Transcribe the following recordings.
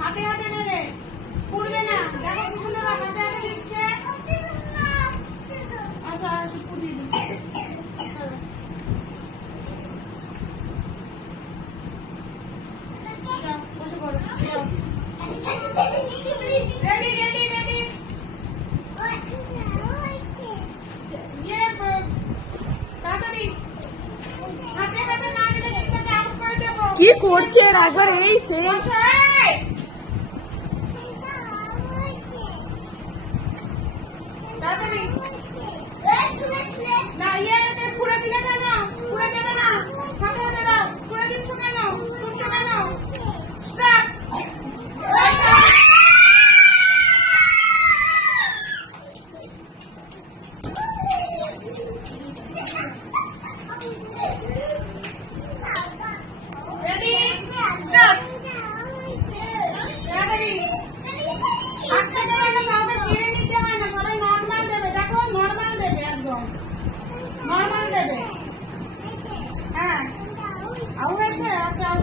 হাতে হাতে দেবে পুড়বে না। দেখো কি হাতে হাতে দিচ্ছে আচ্ছা পুড়িয়ে দিচ্ছে ইয়ে, কি করছে একবার এই সেই আচ্ছা,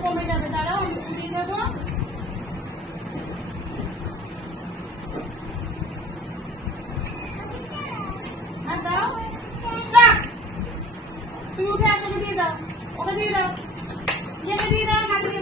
কমে যাবে দাঁড়াও আমি দিয়ে দেবো দাও তুমি উঠে আসলে দিয়ে দাও, ওকে দিয়ে দাও। দিয়ে দিয়ে দাও না দিয়ে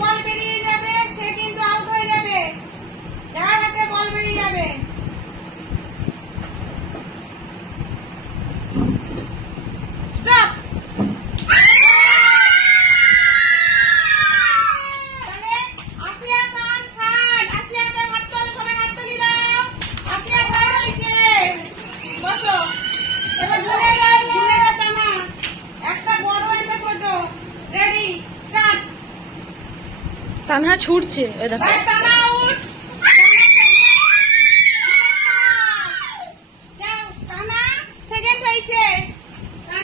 বল বেরিয়ে যাবে সে কিন্তু আউট হয়ে যাবে। যার হাতে বল বেরিয়ে যাবে। স্টপ কানহা ছুটছে। দেখো। হ্যাঁ,